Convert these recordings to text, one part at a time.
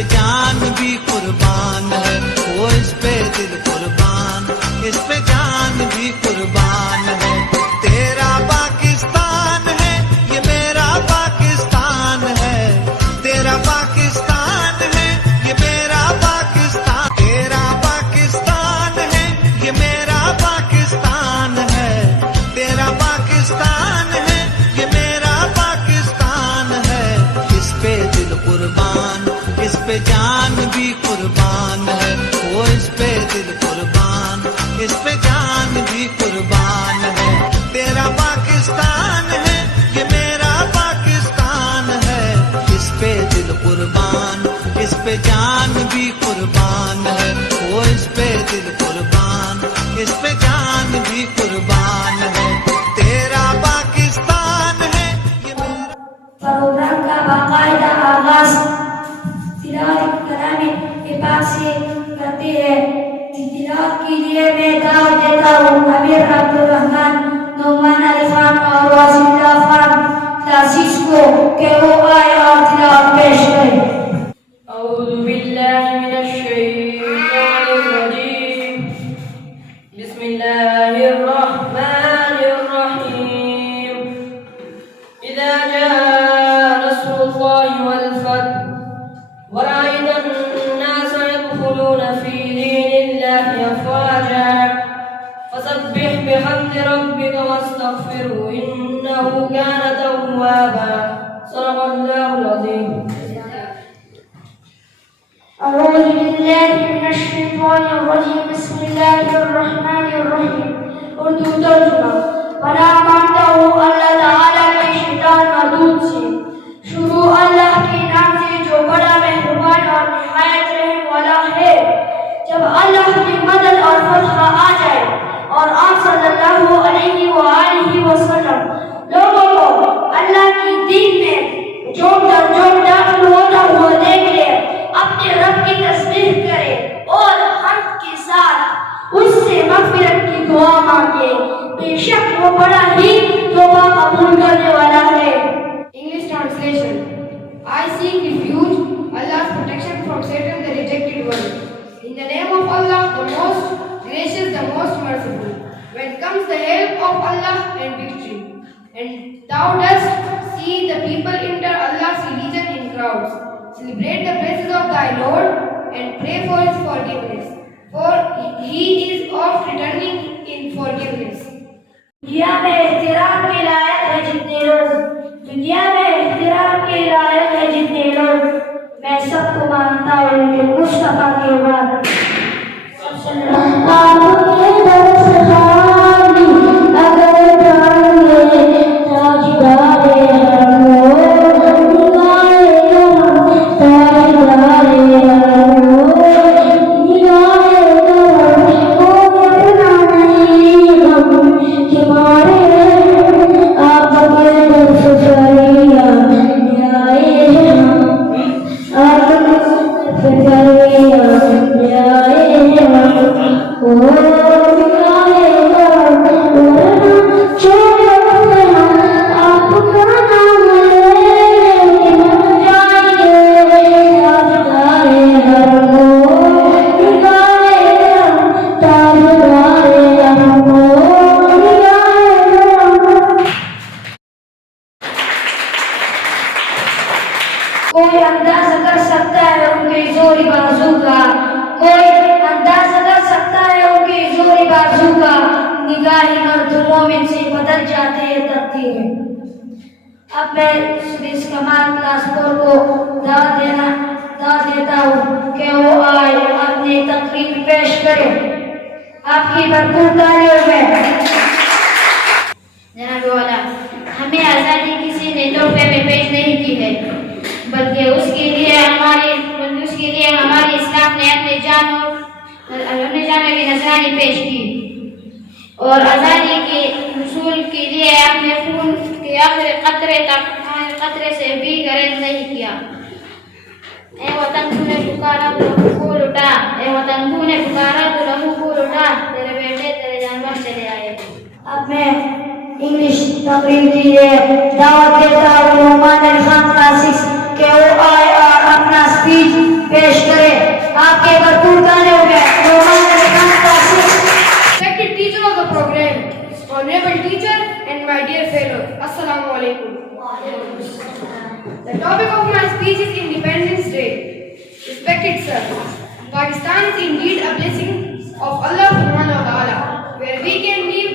پہ جان بھی قربان ہے، وہ اس پہ دل قربان، اس پہ جان بھی قربان ہے۔ تیرا پاکستان ہے یہ میرا پاکستان ہے، تیرا پاکستان ہے یہ میرا پاکستان، تیرا پاکستان ہے یہ میرا پاکستان ہے، تیرا پاکستان ہے یہ میرا پاکستان ہے۔ اس پہ دل قربان، اس پہ جان بھی قربان ہے، وہ اس پہ دل قربان، اس پہ جان بھی قربان ہے۔ تیرا پاکستان ہے یہ میرا پاکستان ہے، اس پہ دل قربان، اس پہ جان بھی قربان ہے، وہ اس پہ دل قربان، اس پہ جان بھی قربان ہے۔ تیرا پاکستان ہے یہ میرا۔ پروگرام کا باقاعدہ آغاز تلاوت کلام پاک سے کرتے ہیں۔ تلاوت کے لیے میں دعوت دیتا ہوں امیر عبدالرحمن نعمان علی خان اور واصل اللہ خان تاسیس کو کہ وہ آئے اور تلاوت پیش کریں۔ اعوذ باللہ من الشیطان الرجیم، بسم اللہ الرحمن الرحیم۔ اذا جاء نصر اللہ والفتح ورأيت الناس يدخلون في دين الله أفواجا فسبح بحمد ربك واستغفره إنه كان توابا صدق الله العظيم۔ أعوذ بالله من الشيطان الرجيم بسم الله الرحمن الرحيم۔ اردو ترجمہ۔ پناہ مانگتا ہوں اللہ تعالیٰ کے شیطان مردود سے۔ شروع اللہ کے نام سے جو بڑا مہربان اور نہایت رحم والا ہے۔ جب اللہ کی مدد اور فتح آ جائے اور آپ صلی اللہ علیہ وآلہ وسلم لوگوں کو اللہ کی دین میں جوڑ در جوڑ داخل ہوتا ہوا دیکھ لے، اپنے رب کی تسبیح کرے اور حمد کے ساتھ اس سے مغفرت کی دعا مانگے، بے شک وہ بڑا ہی توبہ قبول کرنے والا ہے۔ English translation. I seek refuge, Allah's protection from Satan, the rejected one. In the name of Allah, the most gracious, the most merciful. When comes the help of Allah and victory, and thou dost see the people enter Allah's religion in crowds, celebrate the praises of thy Lord and pray for his forgiveness, for he is oft returning in forgiveness. دنیا میں احترام کے لائق ہے جتنے لوگ، دنیا میں احترام کے لائق ہے جتنے لوگ، میں سب کو مانتا ہوں لیکن مصطفیٰ کے بعد آپ کے در سے خالی اگر جائیں تاجدار حرم ہو، نگاہ کرم تاجدار حرم ہو، نگاہ کرم کوئی اپنا نہیں غم ہمارے، آپ کے در سے فریاد آئے ہم، آپ کے در سے فریاد آئے ہم، او نگاہ کرم ورنہ چھوڑتے ہم آپ کا نام لے کے مر جائیں گے، تاجدار حرم ہو، نگاہ کرم تاجدار حرم ہو، نگاہ کرم۔ کوئی اندازہ کر سکتا ہے ان کے زوری بازو کا، کوئی اندازہ کر سکتا ہے ان کے زوری بازو کا، نگاہی مردموں میں سے بدل جاتے ہیں تقدیریں۔ اب میں سریش کمال کلاس 4 کو دعوت دیتا ہوں کہ وہ آئے اپنی تقریر پیش کرے۔ آپ کی بھرپور تالیوں میں۔ جناب والا، ہمیں آزادی کسی نے تحفے میں پیش نہیں کی ہے، بلکہ اس کے لیے ہماری اسلام نے اپنے جان کی نذرانی پیش کی، اور آزادی کے حصول کے لیے اپنے خون کے آخری قطرے سے بھی گریز نہیں کیا۔ اے وطن تو نے پکارا تو لہو کو لٹا، اے وطن تو نے پکارا تو لہو کو لٹا، تیرے بیٹے تیرے جانور چلے آئے۔ اب میں انگلش تقریر کے لیے دعوت دیتا ہوں نعمان علی خان تاسیس کہ وہ آئے اور اپنا اسپیچ پیش کرے. آپ کے بھرپور گانے ہو گئے. Respected teacher of the program, honorable teacher and my dear fellows, Assalamu alaikum. The topic of my speech is Independence Day. Respected sir, Pakistan is indeed a blessing of Allah subhanahu wa ta'ala, where we can live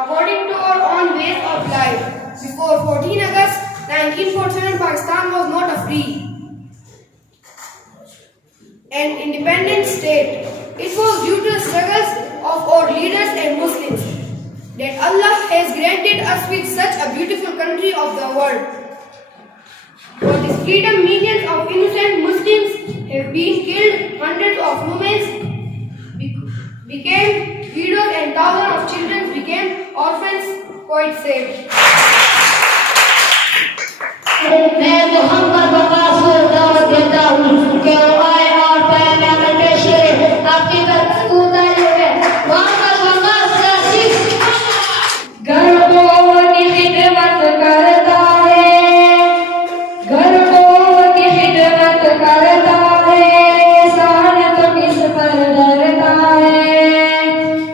according to our own ways of life. Before 14 August 1947, Pakistan was not a free and independent state. It was due to the struggles of our leaders and Muslims that Allah has granted us with such a beautiful country of the world. For this freedom, millions of innocent Muslims have been killed, hundreds of women became widows and thousands of children became orphans. Quite sad. میں محمد وقاص کو دعوت دیتا ہوں کہ وہ آئے اور پیام عمل پیش کرے. آپ کی بھرپور تعریف ہے. محمد وقاص کا صرف گھر کو کی خدمت کرتا ہے، گھر کو کی خدمت کرتا ہے، سہانت کس پر ڈرتا ہے،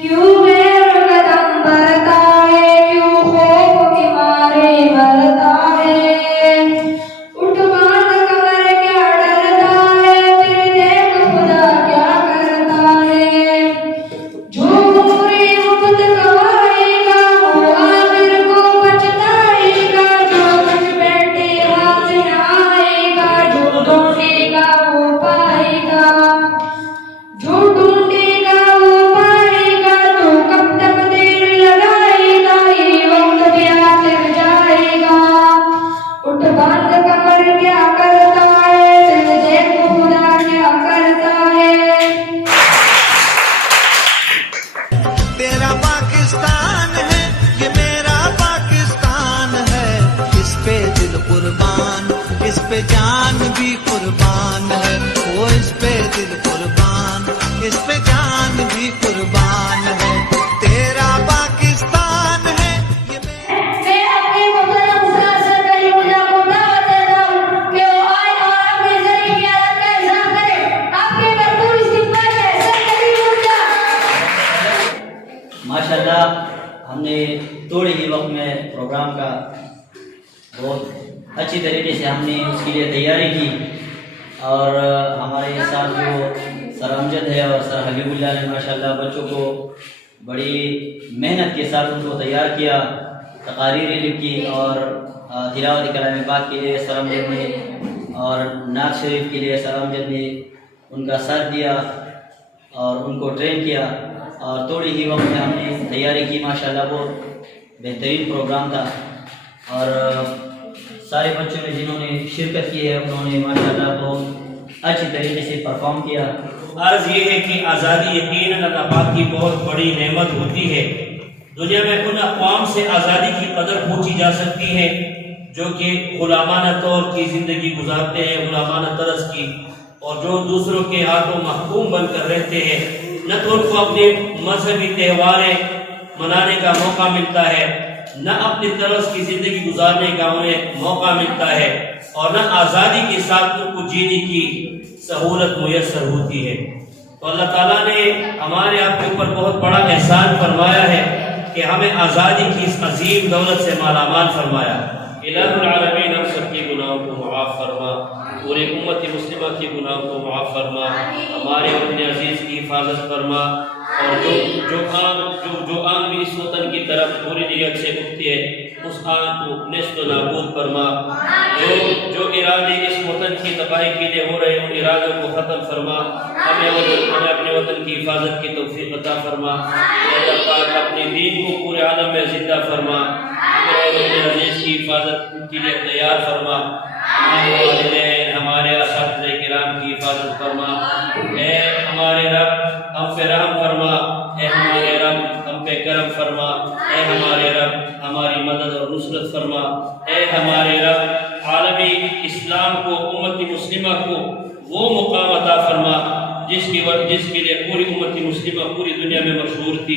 کیوں غیر قدم بڑھتا ہے، کیوں خوف کے مارے مرتا ہے، اٹھ باندھ کمر کیا ڈرتا ہے، پھر دیکھ خدا کیا کرتا ہے، جو عمری مفت کمائے گا وہ آخر کو پچھتائے گا، جو کچھ بیٹھے ہاتھ میں آئے گا، جو ڈھونڈے گا وہ پائے گا، جو ڈھونڈے گا وہ پائے گا، تو کب تک دیر لگائے گا، یہ وقت بھی آخر جائے گا، اٹھ باندھ کمر کیا کرتا ہے، پھر دیکھ خدا کیا کرتا ہے. تیرا پاکستان ہے یہ میرا پاکستان ہے. اس پہ دل قربان اس پہ جان بھی قربان ہے. وہ اس پہ دل قربان اس پہ جان بھی قربان ہے. تیرا پاکستان ہے یہ میرا. میں اپنے محترم استاد سر کریم اللہ کو دعوت دیتا ہوں کہ وہ آئے اور اپنے ذریعے کی عادت کا اظہار کرے. آپ کے بھرپور استقبال ہے سر کریم اللہ. ماشاءاللہ ہم نے تھوڑے ہی وقت میں پروگرام کا بہت اچھی طریقے سے ہم نے اس کے لیے تیاری کی، اور ہمارے ساتھ جو سر امجد ہے اور سر حبیب اللہ نے ماشاءاللہ بچوں کو بڑی محنت کے ساتھ ان کو تیار کیا، تقاریریں لکھی، اور تلاوت کلام پاک کے لیے سر امجد نے اور نعت شریف کے لیے سر امجد نے ان کا ساتھ دیا اور ان کو ٹرین کیا، اور تھوڑی ہی وقت میں ہم نے تیاری کی. ماشاءاللہ بہت بہترین پروگرام تھا، اور سارے بچوں نے جنہوں نے شرکت کی ہے انہوں نے ماشاءاللہ بہت اچھی طریقے سے پرفارم کیا. عرض یہ ہے کہ آزادی یقیناً اللہ پاک کی بہت بڑی نعمت ہوتی ہے. دنیا میں ان اقوام سے آزادی کی قدر پوچھی جا سکتی ہے جو کہ غلامانہ طور کی زندگی گزارتے ہیں، غلامانہ طرز کی، اور جو دوسروں کے ہاتھوں محکوم بن کر رہتے ہیں. نہ تو ان کو اپنے مذہبی تہواریں منانے کا موقع ملتا ہے، نہ اپنی طرز کی زندگی گزارنے کا انہیں موقع ملتا ہے، اور نہ آزادی کے ساتھ ان کو جینے کی سہولت میسر ہوتی ہے. تو اللہ تعالیٰ نے ہمارے آپ کے اوپر بہت بڑا احسان فرمایا ہے کہ ہمیں آزادی کی اس عظیم دولت سے مالا مال فرمایا. الہ العالمین ہم سب کے گناہوں کو معاف فرما، پورے امت مسلمہ کے گناہوں کو معاف فرما، ہمارے وطن عزیز کی حفاظت فرما، اور جو آن بھی اس وطن کی طرف پوری نیت سے اٹھتے ہیں اس آن کو نیست و نابود فرما. جو ارادے اس وطن کی تباہی کے لیے ہو رہے ہیں ان ارادوں کو ختم فرما. ہمیں اپنے وطن کی حفاظت کی توفیق عطا فرما. اللہ پاک اپنے دین کو پورے عالم میں زندہ فرما. ہمارے وطن عزیز کی حفاظت کے لیے تیار فرما. ہمارے والدین ہمارے اساتذہ کرام کی حفاظت فرما. اے ہمارے رب ہم پہ رحم فرما. اے ہمارے رب ہم پہ کرم فرما. اے ہمارے رب ہماری مدد اور نصرت فرما. اے ہمارے رب عالمی اسلام کو، امت مسلمہ کو وہ مقام عطا فرما جس کے لیے پوری امت مسلمہ پوری دنیا میں مشہور تھی.